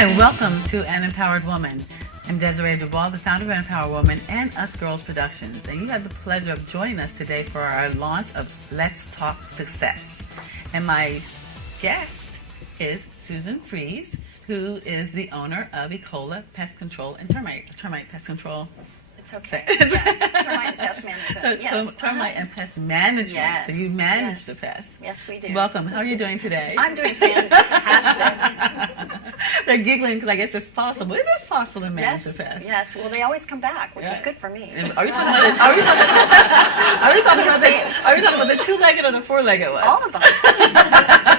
Hi, welcome to An Empowered Woman. I'm Desiree Dubois, the founder of An Empowered Woman and Us Girls Productions. And you have the pleasure of joining us today for our launch of Let's Talk Success. And my guest is Susan Fries, who is the owner of Ecola Pest Control and Termite Pest Control. It's okay. Yeah. Termite and pest management. Yes. Termite and pest management. Yes. So you manage the pests. Yes, we do. Welcome. How are you doing today? I'm doing fantastic. They're giggling because I guess it's possible. It is possible to manage the pests. Yes. Well, they always come back, which is good for me. Are we talking about the two-legged or the four-legged ones? All of them.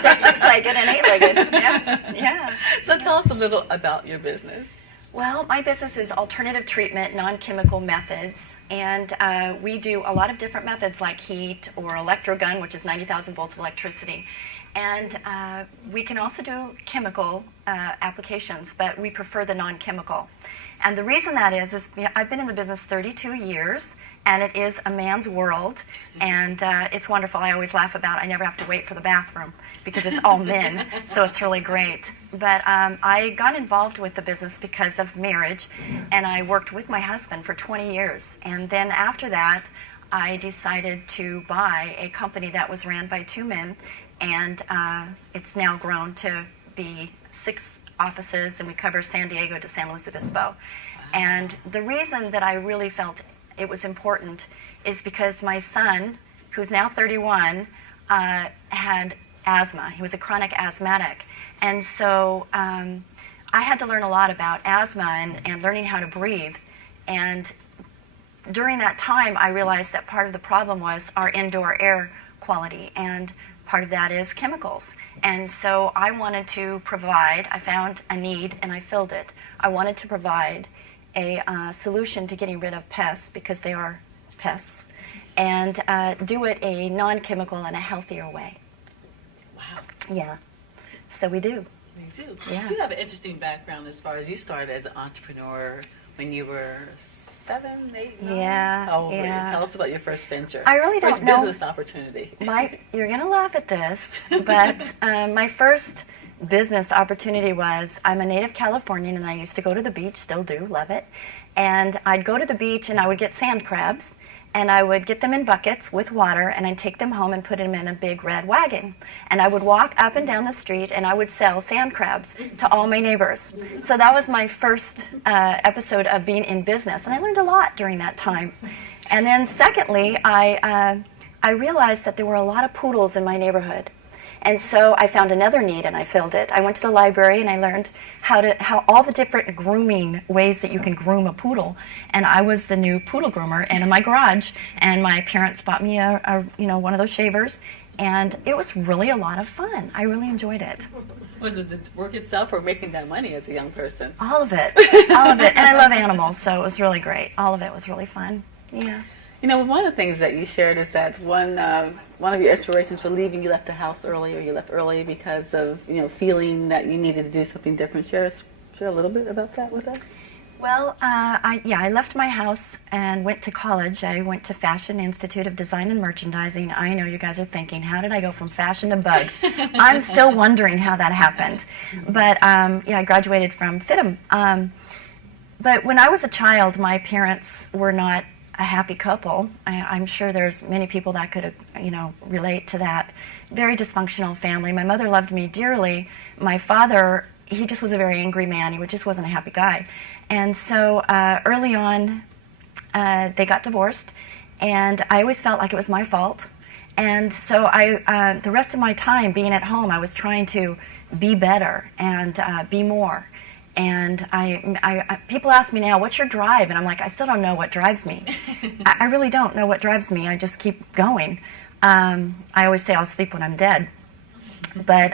They're six-legged and eight-legged. Yes. Yeah. So tell us a little about your business. Well, my business is alternative treatment, non-chemical methods, and we do a lot of different methods like heat or electrogun, which is 90,000 volts of electricity. And we can also do chemical applications, but we prefer the non-chemical. And the reason that is I've been in the business 32 years, and it is a man's world, and it's wonderful. I always laugh about I never have to wait for the bathroom because it's all men, so it's really great. But I got involved with the business because of marriage, and I worked with my husband for 20 years. And then after that, I decided to buy a company that was ran by two men, and it's now grown to be 6 offices, and we cover San Diego to San Luis Obispo. And the reason that I really felt it was important is because my son, who's now 31, had asthma. He was a chronic asthmatic. And so I had to learn a lot about asthma and learning how to breathe. And during that time, I realized that part of the problem was our indoor air quality, and part of that is chemicals. And so I wanted to provide, I found a need and I filled it. I wanted to provide a solution to getting rid of pests, because they are pests, and do it a non-chemical and a healthier way. Wow. Yeah. So we do. You do. Yeah. You have an interesting background as far as you started as an entrepreneur when you were 7, 8, 9? Yeah. How old were you? Yeah. Tell us about your first venture. I really don't know. First business opportunity. You're going to laugh at this, but my first business opportunity was, I'm a native Californian, and I used to go to the beach, still do, love it. And I'd go to the beach and I would get sand crabs, and I would get them in buckets with water, and I'd take them home and put them in a big red wagon. And I would walk up and down the street, and I would sell sand crabs to all my neighbors. So that was my first episode of being in business, and I learned a lot during that time. And then secondly, I realized that there were a lot of poodles in my neighborhood. And so I found another need and I filled it. I went to the library and I learned how all the different grooming ways that you can groom a poodle. And I was the new poodle groomer, and in my garage, and my parents bought me one of those shavers, and it was really a lot of fun. I really enjoyed it. Was it the work itself or making that money as a young person? All of it. All of it. And I love animals, so it was really great. All of it was really fun. Yeah. You know, one of the things that you shared is that one of your inspirations for leaving, you left the house early, or you left early because of, feeling that you needed to do something different. Share a little bit about that with us. Well, I left my house and went to college. I went to Fashion Institute of Design and Merchandising. I know you guys are thinking, how did I go from fashion to bugs? I'm still wondering how that happened. But I graduated from FITM. But when I was a child, my parents were not a happy couple. I'm sure there's many people that could, relate to that. Very dysfunctional family. My mother loved me dearly. My father, he just was a very angry man. He just wasn't a happy guy. And so early on, they got divorced, and I always felt like it was my fault. And so the rest of my time being at home, I was trying to be better and be more. And people ask me now, what's your drive? And I'm like, I still don't know what drives me. I really don't know what drives me. I just keep going. I always say I'll sleep when I'm dead. But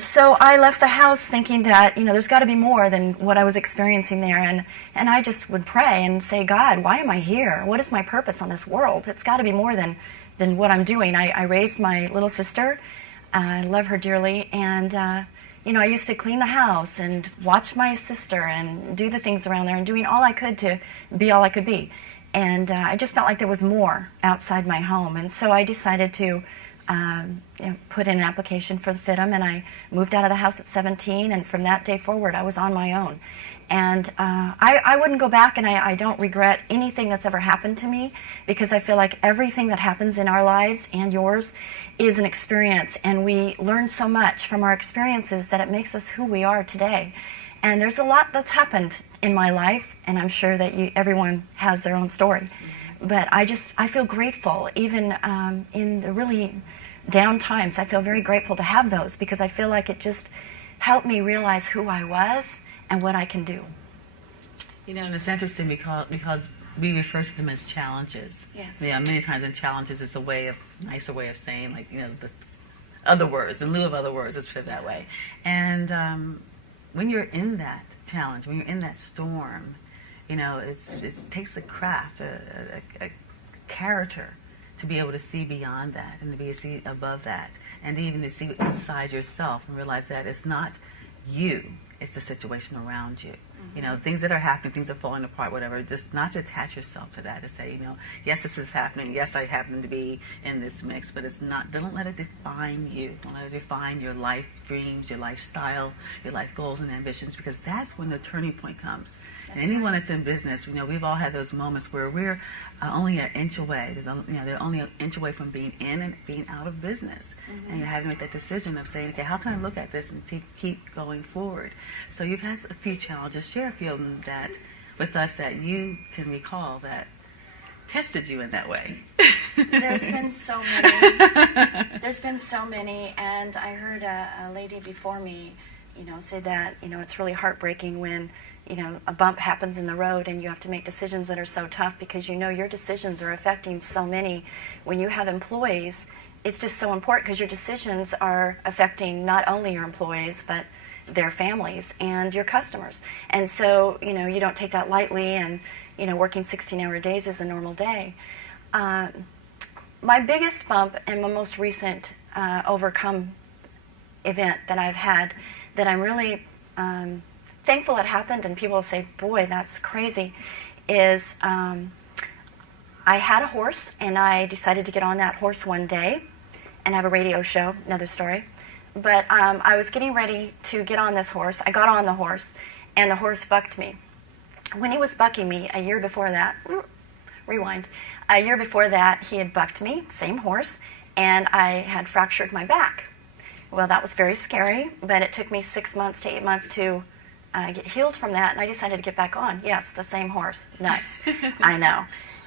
so I left the house thinking that, there's got to be more than what I was experiencing there. And I just would pray and say, God, why am I here? What is my purpose on this world? It's got to be more than what I'm doing. I raised my little sister. I love her dearly. And I used to clean the house and watch my sister and do the things around there and doing all I could to be all I could be. And I just felt like there was more outside my home. And so I decided to put in an application for the FITM, and I moved out of the house at 17, and from that day forward I was on my own. And I wouldn't go back, and I don't regret anything that's ever happened to me, because I feel like everything that happens in our lives and yours is an experience, and we learn so much from our experiences that it makes us who we are today. And there's a lot that's happened in my life, and I'm sure that everyone has their own story. But I feel grateful, even in the really down times. I feel very grateful to have those, because I feel like it just helped me realize who I was and what I can do. And it's interesting because we refer to them as challenges. Yes. Many times in challenges it's a nicer way of saying, like, the other words, in lieu of other words, let's put it that way. And when you're in that challenge, when you're in that storm, it takes a craft, a character, to be able to see beyond that and to be able to see above that, and even to see inside yourself and realize that it's not you, it's the situation around you. Things that are happening, things that are falling apart, whatever, just not to attach yourself to that, to say, yes, this is happening, yes, I happen to be in this mix, but it's not, don't let it define you. Don't let it define your life dreams, your lifestyle, your life goals and ambitions, because that's when the turning point comes. And anyone that's in business, we've all had those moments where we're only an inch away. They're only an inch away from being in and being out of business. Mm-hmm. And you're having to make that decision of saying, okay, how can I look at this and keep going forward? So you've had a few challenges. Share a few of them with us that you can recall that tested you in that way. There's been so many. There's been so many. And I heard a lady before me, say that, it's really heartbreaking when a bump happens in the road and you have to make decisions that are so tough, because your decisions are affecting so many. When you have employees, it's just so important, because your decisions are affecting not only your employees but their families and your customers. And so, you don't take that lightly, and, working 16-hour days is a normal day. My biggest bump and my most recent overcome event that I've had, that I'm really thankful it happened, and people will say, boy, that's crazy, is I had a horse, and I decided to get on that horse one day and have a radio show, another story. But I was getting ready to get on this horse. I got on the horse, and the horse bucked me. When he was bucking me a year before that, rewind, a year before that, he had bucked me, same horse, and I had fractured my back. Well, that was very scary, but it took me 6 months to 8 months to get healed from that, and I decided to get back on. Yes, the same horse. Nuts. I know.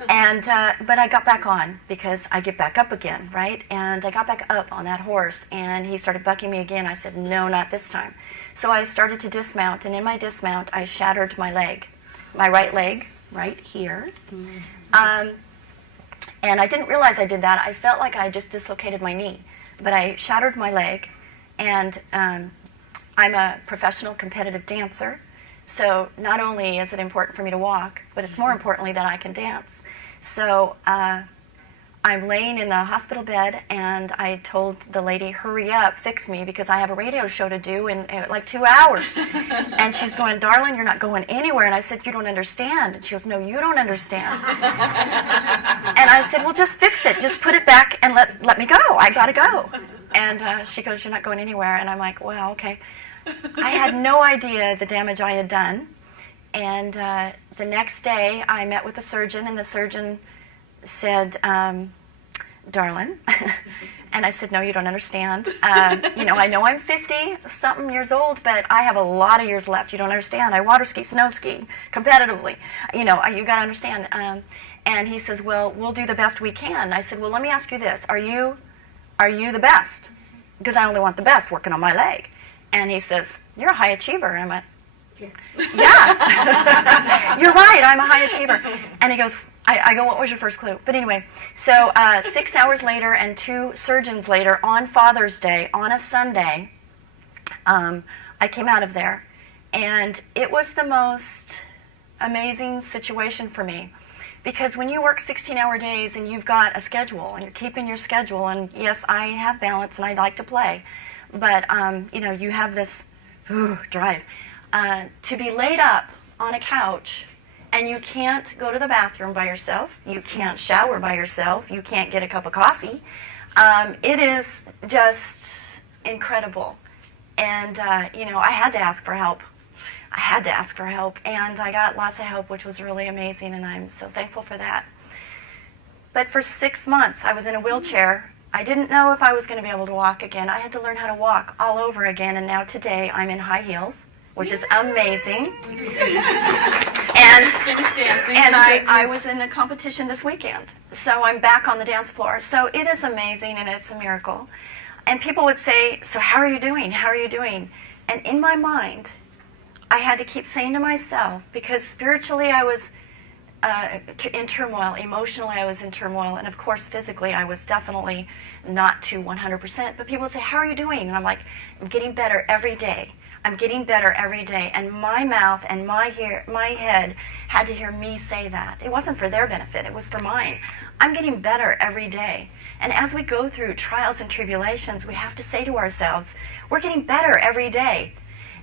And but I got back on, because I get back up again, right? And I got back up on that horse, and he started bucking me again. I said, no, not this time. So I started to dismount, and in my dismount, I shattered my leg, my right leg, right here. And I didn't realize I did that. I felt like I just dislocated my knee, but I shattered my leg, and I'm a professional competitive dancer, so not only is it important for me to walk, but it's more importantly that I can dance. So I'm laying in the hospital bed, and I told the lady, hurry up, fix me, because I have a radio show to do in like 2 hours. And she's going, darling, you're not going anywhere. And I said, you don't understand. And she goes, no, you don't understand. And I said, well, just fix it. Just put it back and let me go. I got to go. And she goes, you're not going anywhere. And I'm like, well, okay. I had no idea the damage I had done. And the next day, I met with the surgeon, and the surgeon said, darling, and I said, no, you don't understand. I know I'm 50-something years old, but I have a lot of years left. You don't understand. I water ski, snow ski, competitively. You got to understand. And he says, well, we'll do the best we can. I said, well, let me ask you this. Are you the best? Because I only want the best working on my leg. And he says, you're a high achiever. And I went, yeah, you're right, I'm a high achiever. And he goes, I go, what was your first clue? But anyway, so 6 hours later and 2 surgeons later, on Father's Day, on a Sunday, I came out of there. And it was the most amazing situation for me. Because when you work 16-hour days and you've got a schedule, and you're keeping your schedule, and yes, I have balance and I like to play, but you have this drive to be laid up on a couch, and you can't go to the bathroom by yourself, you can't shower by yourself, you can't get a cup of coffee, It is just incredible. And, I had to ask for help. I had to ask for help, and I got lots of help, which was really amazing, and I'm so thankful for that. But for 6 months, I was in a wheelchair. I didn't know if I was going to be able to walk again. I had to learn how to walk all over again, and now today I'm in high heels, which is amazing. And I was in a competition this weekend, so I'm back on the dance floor. So it is amazing, and it's a miracle. And people would say, so how are you doing? How are you doing? And in my mind, I had to keep saying to myself, because spiritually I was in turmoil, emotionally I was in turmoil, and of course physically I was definitely not to 100%. But people would say, how are you doing? And I'm like, I'm getting better every day. I'm getting better every day. And my mouth and my head had to hear me say that. It wasn't for their benefit, it was for mine. I'm getting better every day. And as we go through trials and tribulations, we have to say to ourselves, we're getting better every day.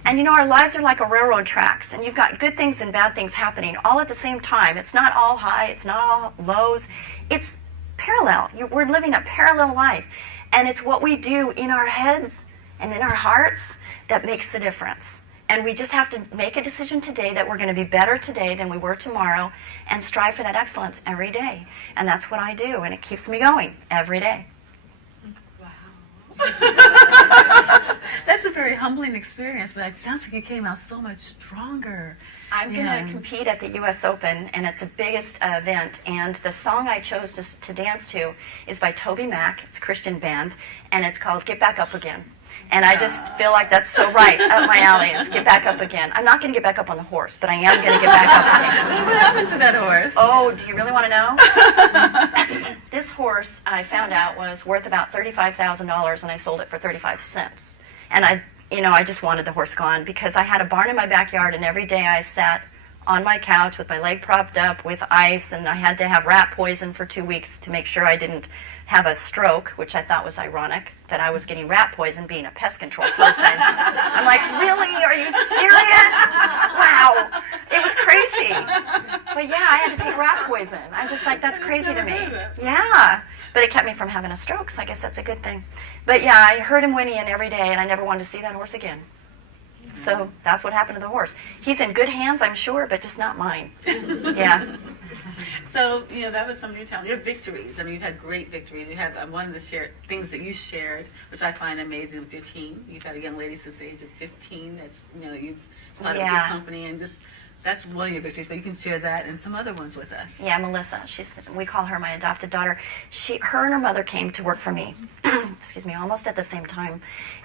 And our lives are like a railroad tracks, and you've got good things and bad things happening all at the same time. It's not all high, it's not all lows. It's parallel. We're living a parallel life. And it's what we do in our heads and in our hearts that makes the difference. And we just have to make a decision today that we're going to be better today than we were tomorrow, and strive for that excellence every day. And that's what I do, and it keeps me going every day. That's a very humbling experience, but it sounds like you came out so much stronger. I'm going to compete at the U.S. Open, and it's the biggest event. And the song I chose to dance to is by Toby Mac. It's a Christian band, and it's called Get Back Up Again. And I just feel like that's so right up my alley. It's get back up again. I'm not going to get back up on the horse, but I am going to get back up again. What happened to that horse? Oh, do you really want to know? This horse, I found out, was worth about $35,000, and I sold it for 35 cents. And I just wanted the horse gone, because I had a barn in my backyard, and every day I sat on my couch with my leg propped up with ice, and I had to have rat poison for 2 weeks to make sure I didn't have a stroke, which I thought was ironic, that I was getting rat poison being a pest control person. I'm like, really? Are you serious? Wow. It was crazy. But yeah, I had to take rat poison. I'm just like, that's crazy to me. Yeah. But it kept me from having a stroke, so I guess that's a good thing. But yeah, I heard him whinnying every day, and I never wanted to see that horse again. So that's what happened to the horse. He's in good hands, I'm sure, but just not mine. Yeah. So, that was some of your victories. I mean, you've had great victories. You have one of the things that you shared, which I find amazing with your team. You've had a young lady since the age of 15 that's, you've started a good company, and just, that's one of your victories, but you can share that and some other ones with us. Yeah, Melissa. We call her my adopted daughter. Her and her mother came to work for me, excuse me, almost at the same time.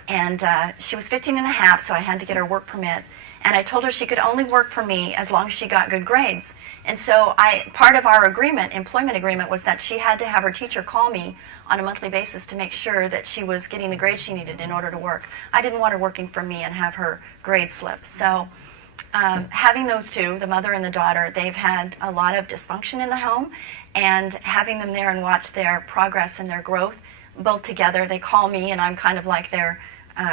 And she was 15 and a half, so I had to get her work permit. And I told her she could only work for me as long as she got good grades. And so part of our employment agreement, was that she had to have her teacher call me on a monthly basis to make sure that she was getting the grades she needed in order to work. I didn't want her working for me and have her grades slip. So having those two, the mother and the daughter, they've had a lot of dysfunction in the home, and having them there and watch their progress and their growth, both together. They call me, and I'm kind of like their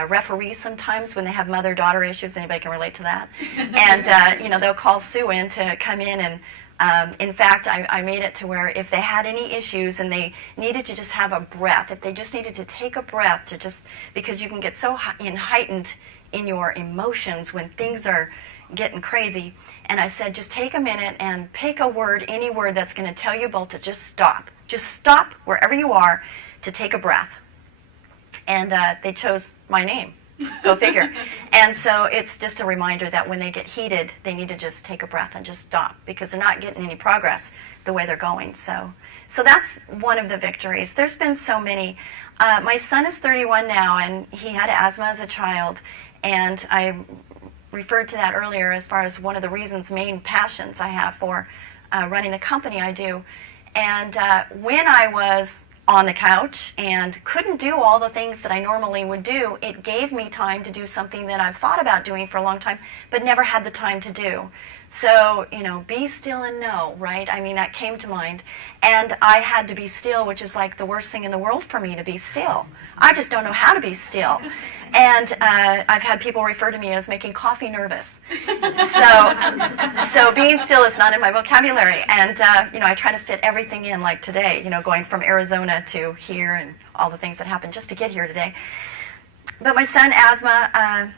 referee sometimes when they have mother-daughter issues. Anybody can relate to that. And they'll call Sue in to come in, and in fact, I made it to where if they had any issues and they needed to just have a breath, if they just needed to take a breath, because you can get so heightened in your emotions when things are getting crazy. And I said, just take a minute and pick a word, any word that's going to tell you both to just stop. Just stop wherever you are to take a breath. And they chose my name. Go figure. And so it's just a reminder that when they get heated, they need to just take a breath and just stop, because they're not getting any progress the way they're going. So that's one of the victories. There's been so many. My son is 31 now, and he had asthma as a child. And I referred to that earlier as far as one of the main passions I have for running the company I do. And when I was on the couch and couldn't do all the things that I normally would do, it gave me time to do something that I've thought about doing for a long time, but never had the time to do. So, be still and know, right? I mean, that came to mind. And I had to be still, which is like the worst thing in the world for me, to be still. I just don't know how to be still. And I've had people refer to me as making coffee nervous. So being still is not in my vocabulary. And, I try to fit everything in, like today, going from Arizona to here and all the things that happened just to get here today. But my son, Asthma,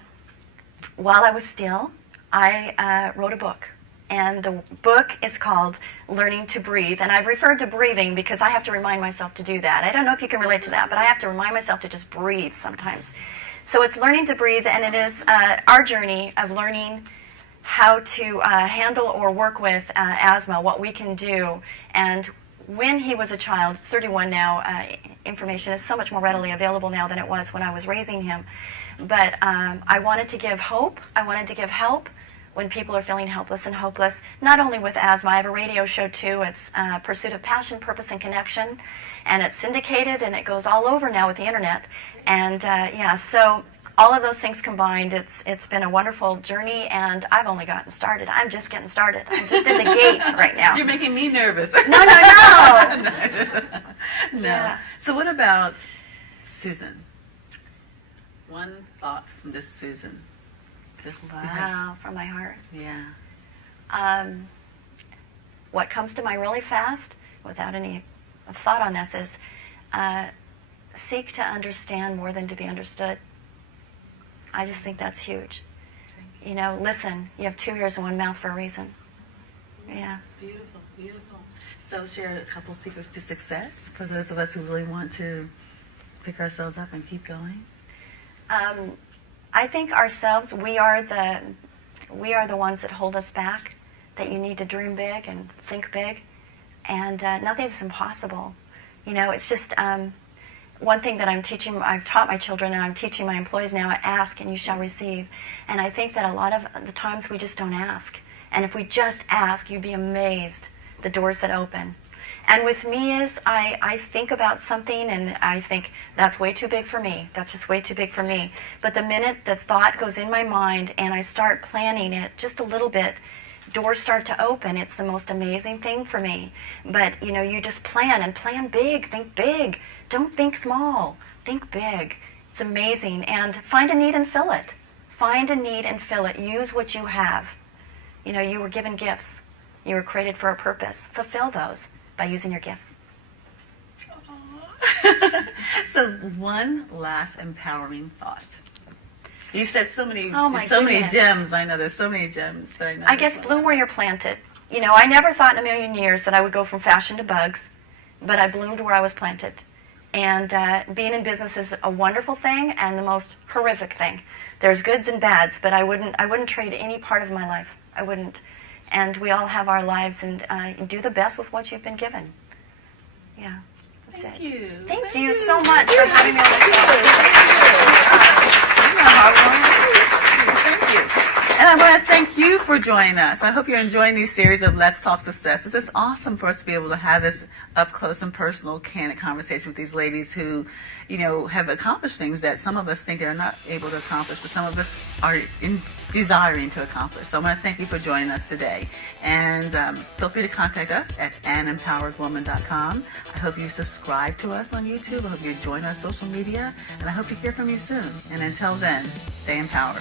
while I was still, I wrote a book. And the book is called Learning to Breathe. And I've referred to breathing because I have to remind myself to do that. I don't know if you can relate to that, but I have to remind myself to just breathe sometimes. So it's Learning to Breathe, and it is our journey of learning how to handle or work with asthma, what we can do. And when he was a child, it's 31 now, information is so much more readily available now than it was when I was raising him. But I wanted to give hope. I wanted to give help when people are feeling helpless and hopeless, not only with asthma. I have a radio show too. It's Pursuit of Passion, Purpose, and Connection, and it's syndicated, and it goes all over now with the internet. And so all of those things combined, it's been a wonderful journey, and I've only gotten started. I'm just getting started. I'm just in the gate right now. You're making me nervous. No. No. Yeah. So what about Susan? One thought from this Susan. Just Wow, from my heart. Yeah. What comes to mind really fast, without any thought on this, is seek to understand more than to be understood. I just think that's huge. Listen, you have 2 ears and 1 mouth for a reason. Yeah. Beautiful, beautiful. So share a couple secrets to success for those of us who really want to pick ourselves up and keep going. I think ourselves, we are the ones that hold us back, that you need to dream big and think big, and nothing's impossible. It's just one thing that I've taught my children, and I'm teaching my employees now: ask and you shall receive. And I think that a lot of the times we just don't ask. And if we just ask, you'd be amazed the doors that open. And with me is, I think about something and I think, that's way too big for me. That's just way too big for me. But the minute the thought goes in my mind and I start planning it just a little bit, doors start to open. It's the most amazing thing for me. But, you just plan, and plan big. Think big. Don't think small. Think big. It's amazing. And find a need and fill it. Find a need and fill it. Use what you have. You were given gifts. You were created for a purpose. Fulfill those by using your gifts. So one last empowering thought. You said so many goodness. gems. I know there's so many gems. That I guess bloom where you're planted. I never thought in a million years that I would go from fashion to bugs, but I bloomed where I was planted. And being in business is a wonderful thing and the most horrific thing. There's goods and bads, but I wouldn't trade any part of my life. I wouldn't. And we all have our lives, and do the best with what you've been given. Yeah, that's it. Thank you. Thank you so much for having me on the show. Thank you. And I want to thank you for joining us. I hope you're enjoying these series of Let's Talk Success. It's just awesome for us to be able to have this up close and personal, candid conversation with these ladies who, have accomplished things that some of us think they're not able to accomplish, but some of us are desiring to accomplish. So I want to thank you for joining us today. And feel free to contact us at anempoweredwoman.com. I hope you subscribe to us on YouTube. I hope you join our social media. And I hope to hear from you soon. And until then, stay empowered.